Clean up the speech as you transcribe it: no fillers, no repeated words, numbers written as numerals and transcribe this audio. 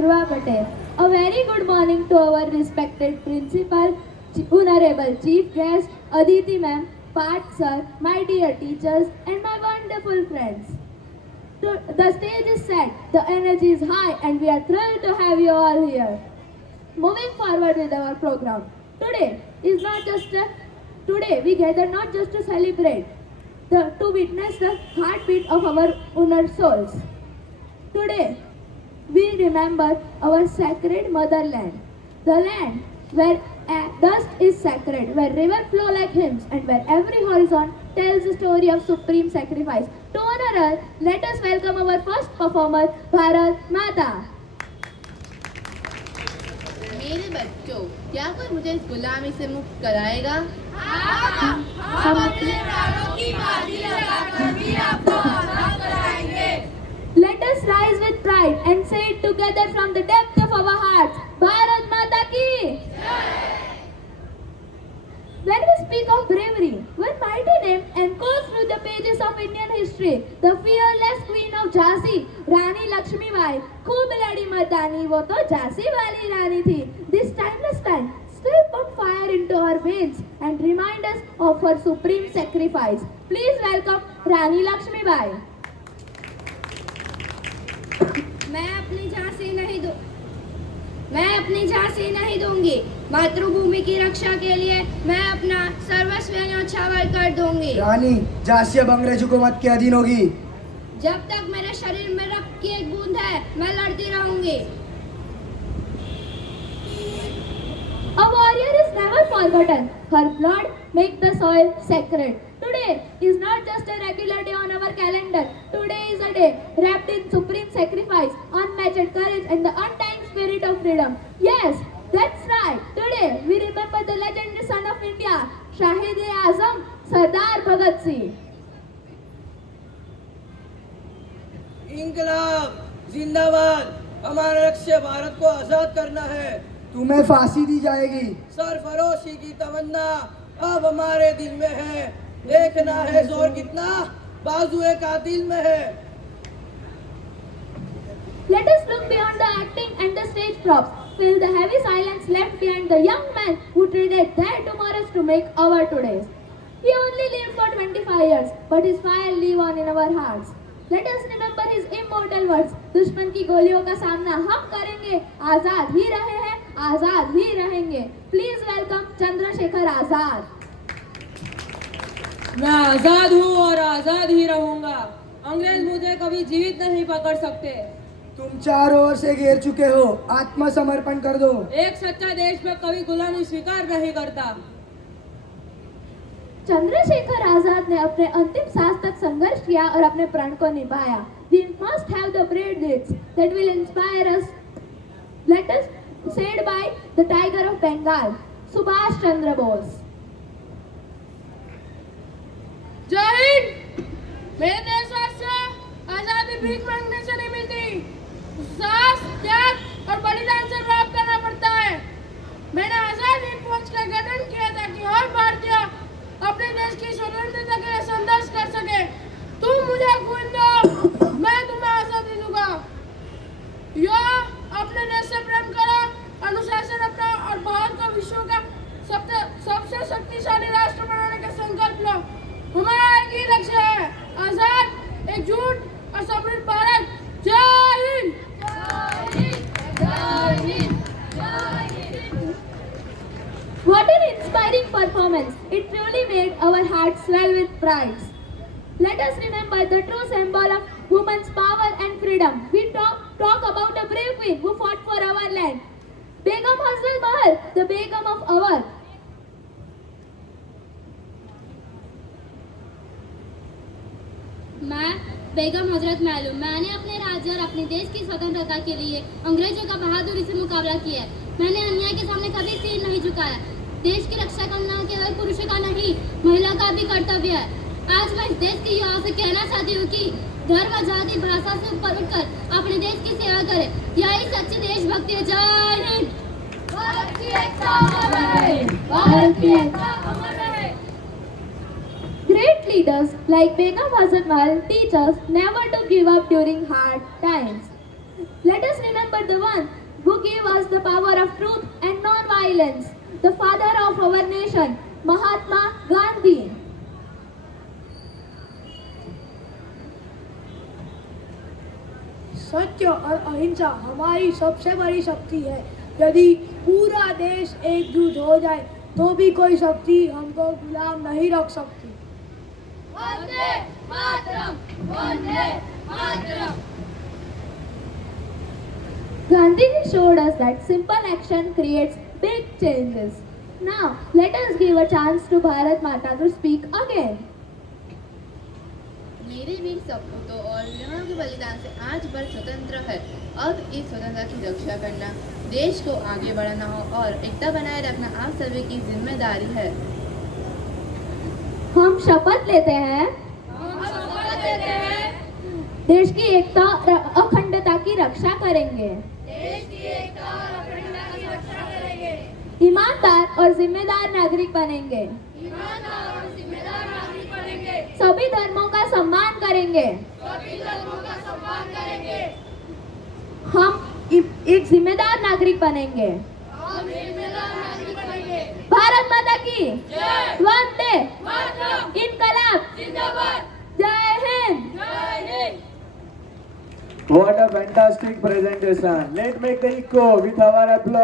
Purva Patel. A very good morning to our respected principal, honorable chief guest, Aditi ma'am, Pat sir, my dear teachers, and my wonderful friends. The stage is set, the energy is high, and we are thrilled to have you all here. Moving forward with our program. Today is not just a, Today we gather not just to celebrate, to witness the heartbeat of our inner souls. Today we remember our sacred motherland, the land where dust is sacred, where rivers flow like hymns, and where every horizon tells the story of supreme sacrifice. To honor her, let us welcome our first performer, Bharat Mata. मेरे बच्चों, क्या कोई मुझे इस गुलामी से मुक्त कराएगा? हम अपने प्राणों की बाजी लगाकर भी आपको आजाद कराएंगे। Let us rise with pride and say it together from the depth of our hearts. Bharat Mata ki! When we speak of bravery, one mighty name echoes through the pages of Indian history. The fearless queen of Jhansi, Rani Lakshmibai. खूब लड़ी मर्दानी, वो तो झांसी वाली रानी थी. This timeless time still put fire into her veins and remind us of her supreme sacrifice. Please welcome Rani Lakshmibai. मैं अपनी झांसी नहीं दूंगी। मातृभूमि की रक्षा के लिए मैं अपना सर्वस्व न्यौछावर कर दूंगी। रानी, झांसी अब अंग्रेज हुकूमत के अधीन होगी। जब तक मेरे शरीर में रक्त की एक बूंद है, मैं लड़ती रहूंगी। A warrior is never forgotten. Her blood makes the soil sacred. Today is not just a regular day on our calendar. Today is a day wrapped in supreme sacrifice, unmatched courage, and the undying spirit of freedom. Yes, that's right. Today we remember the legendary son of India, Shahid-e-Azam, Sardar Bhagat Singh. इंकलाब जिंदाबाद। हमारा लक्ष्य भारत को आजाद करना है। तुम्हें फांसी दी जाएगी। सरफरोशी की तमन्ना अब हमारे दिल में है। देखना है जोर कितना बाजुए कातिल में है। Let us look beyond the acting and the stage props. Feel the heavy silence left behind the young man who traded their tomorrows to make our todays. He only lived for 25 years, but his fire live on in our hearts. Let us remember his immortal words. दुश्मन की गोलियों का सामना हम करेंगे, आजाद ही रहे हैं, आजाद ही रहेंगे. Please welcome Chandrashekhar Azad. मैं आजाद हूँ और आजाद ही रहूंगा। अंग्रेज मुझे कभी जीवित नहीं पकड़ सकते। तुम चारों ओर से घेर चुके हो, आत्मसमर्पण कर दो। एक सच्चा देश में कभी गुलामी स्वीकार नहीं करता। चंद्रशेखर आजाद ने अपने अंतिम सांस तक संघर्ष किया और अपने प्राण को निभाया. We must have the brave deeds that will inspire us. Let us said by the tiger of Bengal, Subhash Chandra Bose. जय हिंद। मेरे देशवासियों, आजादी भीख मांगने से नहीं मिलती, साहस, त्याग और बलिदान से प्राप्त करना पड़ता है। मैंने आजाद हिंद फौज का गठन किया ताकि हर भारतीय अपने देश की स्वतंत्रता के लिए संघर्ष कर सके। तुम मुझे खून दो, मैं तुम्हें आजादी दूंगा। यो अपने देश से प्रेम करो, अनुशासन अपना और भारत को विश्व का सबसे शक्तिशाली राष्ट्र बनाने का संकल्प लो। हमारा एक ही लक्ष्य है, आजाद, एकजुट और समृद्ध भारत। जय Hind. What an inspiring performance! It truly made our hearts swell with pride. Let us remember the true symbol of women's power and freedom. We talk about a brave queen who fought for our land. Begum Hazrat Mahal, the Begum of our. मैं बेगम हजरत महलूम, मैंने अपने राज्य और अपने देश की स्वतंत्रता के लिए अंग्रेजों का बहादुरी से मुकाबला किया है। मैंने अन्याय के सामने कभी सिर नहीं झुकाया। देश की रक्षा करना केवल पुरुषों का नहीं, महिला का भी कर्तव्य है। आज मैं इस देश के युवाओं से कहना चाहती हूँ कि धर्म, जाति, भाषा से ऊपर उठकर अपने देश की सेवा करें। यही सच्ची देशभक्ति है। जय हिंद। भारत की एकता अमर रहे। भारत की एकता अमर रहे। Great leaders like Begum Hazrat Mahal teach us never to give up during hard times. Let us remember the one who gave us the power of truth and non-violence, the father of our nation, Mahatma Gandhi. सत्य और अहिंसा हमारी सबसे बड़ी शक्ति है। यदि पूरा देश एकजुट हो जाए तो भी कोई शक्ति हमको गुलाम नहीं रख सकती। Gandhiji showed us that simple action creates big changes. Now, let us give a chance to Bharat Mata to speak again. मेरे वीर सपूतों और वीरों के बलिदान से आज भारत स्वतंत्र है। अब इस स्वतंत्रता की रक्षा करना, देश को आगे बढ़ाना और एकता बनाए रखना आप सभी की जिम्मेदारी है। हम शपथ लेते हैं देश की एकता और अखंडता की रक्षा करेंगे। ईमानदार और जिम्मेदार नागरिक बनेंगे। सभी धर्मों का सम्मान करेंगे। हम एक जिम्मेदार नागरिक बनेंगे। भारत माता की वंदे इनकलाब जय Hind. What a fantastic presentation. Let's make the echo with our applause.